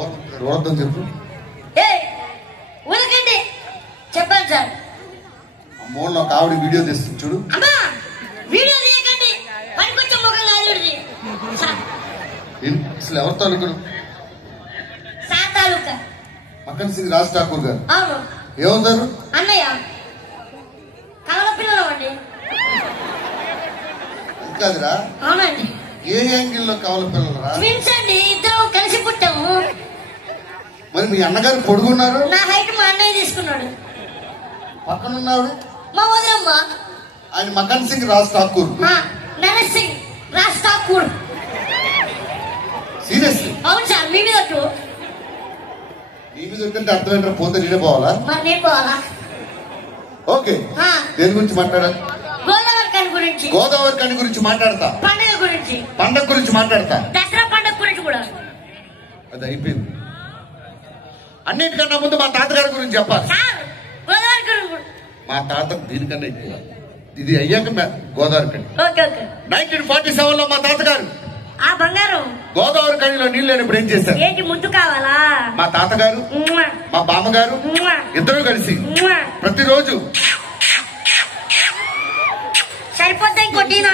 ఓడద్దాం చెప్పు. ఉలకండి చెప్పండి సార్. అమ్మో నాకు ఆవిడ వీడియో తెస్తుంది చూడు. అమ్మా వీడియో తీయకండి, పనికొచ్చే ముఖం కాదు. అసలు ఎవరి తాలూకు? సార్ తాలూకా మక్కన్ సింగ్ రాజ్ ఠాకూర్ గారు. అవును. ఏమవుతారు? అన్నయ్య కవల పిల్లలు అండి. కాదురా. అవునండి. ఏ యాంగిల్ లో కవల పిల్లలరా? ట్విన్స్ అండి, ఇద్దరు కలిసి పుట్టాము. మరి మీ అన్నగారు పొడుగున్నారు. నా హైట్ మా అన్నయ్య తీసుకున్నాడు. పక్కనున్నాడు మా వదలమ్మ. ఆయన మక్కన్ సింగ్ రాజ్ ఠాకూర్. నరేష్ సింగ్ రాజ్ ఠాకూర్. సీరియస్లీ? అవును సార్. మీ మీద నీ మీద ఉంటే అర్థమైనా పోతే నేనే పోవాలా? మరి నేను పోవాలా? ఓకే. దేని గురించి మాట్లాడాలి? గోదావరి కని గురించి. గోదావరి కని గురించి మాట్లాడతా. పండుగ గురించి. పండగ గురించి మాట్లాడతా. దసరా పండుగ గురించి కూడా. అది అయిపోయింది. అన్నిటికన్నా ముందు మా తాతగారి గురించి చెప్పాలి. గోదావరి కని. మా తాత దీనికన్నా ఎక్కువ. ఇది అయ్యాక గోదావరి కని. 1947 లో మా తాతగారు ఆ బంగారం గోదావరి కనిలో నీళ్ళు లేనప్పుడు ఏం చేశారు? ఏంటి ముద్దు కావాలా? మా తాతగారు మా బామ్మగారు ఇద్దరు కలిసి ప్రతిరోజు సరిపోతాయి కొట్టినా